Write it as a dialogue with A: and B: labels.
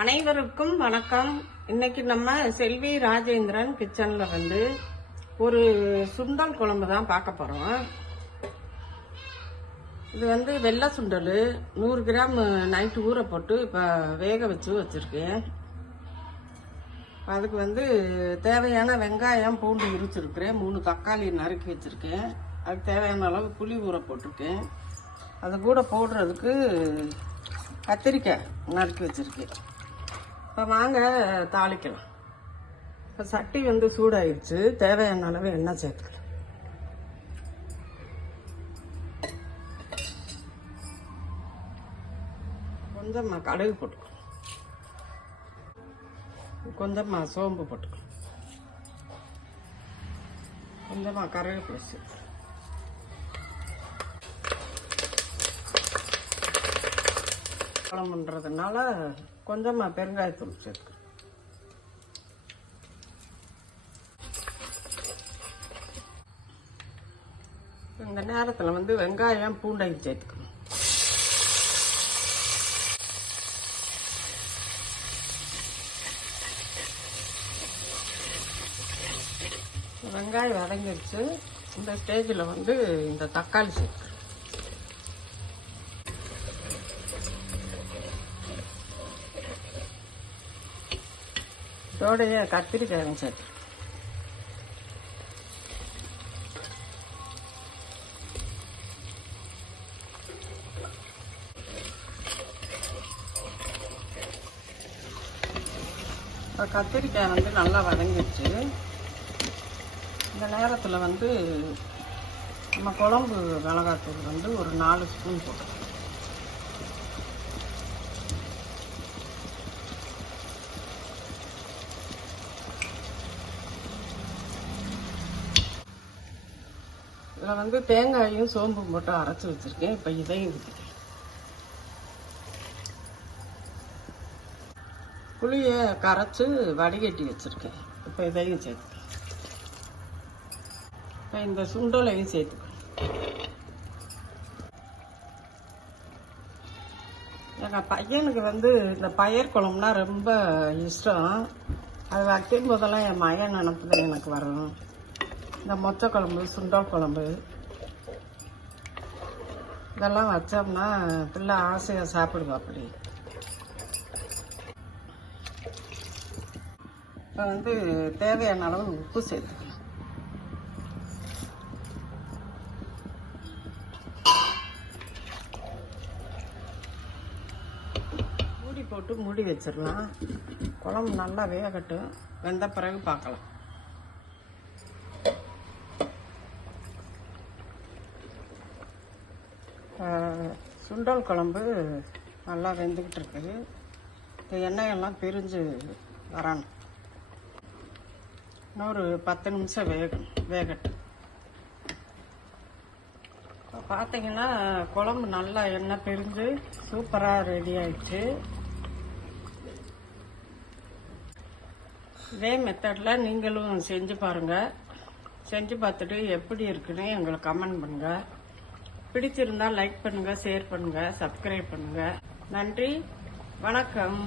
A: அனைவருக்கும் வணக்கம். இன்னைக்கு நம்ம செல்வி ராஜேந்திரன் கிச்சனில் வந்து ஒரு சுண்டல் குழம்பு தான் பார்க்க போகிறோம் இது வந்து வெள்ளை சுண்டல் நூறு கிராம் நைட்டு ஊற போட்டு இப்போ வேக வச்சு வச்சிருக்கேன். அதுக்கு வந்து தேவையான வெங்காயம் பூண்டு உரிச்சிருக்கிறேன் மூணு தக்காளி நறுக்கி வச்சிருக்கேன். அதுக்கு தேவையான அளவு புளி ஊற போட்டிருக்கேன். அது கூட போடுறதுக்கு கத்திரிக்காய் நறுக்கி வச்சுருக்கேன். இப்போ வாங்க தாளிக்கலாம். இப்போ சட்டி வந்து சூடாயிடுச்சு தேவையான அளவு எண்ணெய் சேர்த்துக்கலாம். கொஞ்சமாக கடுகு போட்டுக்கலாம். கொஞ்சமாக சோம்பு போட்டுக்கலாம். கொஞ்சமாக கருவேப்பிலை பழம் பண்ணுறதுனால கொஞ்சமாக பெருங்காயத்தூள் சேர்த்துக்கிறேன் இந்த நேரத்தில் வந்து வெங்காயம் பூண்டை சேர்த்துக்கணும். வெங்காயம் வதங்கிடுச்சு. இந்த ஸ்டேஜில் வந்து இந்த தக்காளி சேர்த்து இதோடைய கத்திரிக்காய் சார். இப்போ கத்திரிக்காய் வந்து நல்லா வதங்கிடுச்சு. இந்த நேரத்தில் வந்து நம்ம குழம்பு மிளகாத்தூள் வந்து ஒரு நாலு ஸ்பூன் போட்டுக்கலாம். இதில் வந்து தேங்காயும் சோம்பும் போட்டு அரைச்சி வச்சுருக்கேன். இப்போ இதையும் ஊற்றிக்கிறேன் புளியை கரைச்சி வடிகட்டி வச்சுருக்கேன். இப்போ இதையும் சேர்த்துக்கேன் இப்போ இந்த சுண்டலையும் சேர்த்துக்கிறேன். எங்கள் பையனுக்கு வந்து இந்த பயிர் குழம்புனா ரொம்ப இஷ்டம். அது வைக்கும் போதெல்லாம் என் மகன் நினப்பு தான் எனக்கு வரும். இந்த மொச்சை குழம்பு சுண்டல் குழம்பு. இதெல்லாம் வச்சோம்னா பிள்ளை ஆசையாக சாப்பிடுவா அப்படி. இப்போ வந்து தேவையான அளவு உப்பு சேர்த்துக்கலாம். மூடி போட்டு மூடி வச்சிடலாம். குழம்பு நல்லா வேகட்டும். வெந்த பிறகு பார்க்கலாம். சுண்டல் குழம்பு நல்லா வெந்துக்கிட்டு இருக்குது இந்த எண்ணெயெல்லாம் பிரிஞ்சு வரணும். இன்னொரு பத்து நிமிஷம் வேகணும் வேகட்டும். இப்போ பார்த்தீங்கன்னா குழம்பு நல்லா எண்ணெய் பிரிஞ்சு சூப்பராக ரெடி ஆயிடுச்சு. இதே மெத்தடில் நீங்களும் செஞ்சு பாருங்கள் செஞ்சு பார்த்துட்டு எப்படி இருக்குன்னு எங்களுக்கு கமெண்ட் பண்ணுங்கள் பிடிச்சிருந்தா லைக் பண்ணுங்கள் ஷேர் பண்ணுங்கள் சப்ஸ்கிரைப் பண்ணுங்கள் நன்றி வணக்கம்.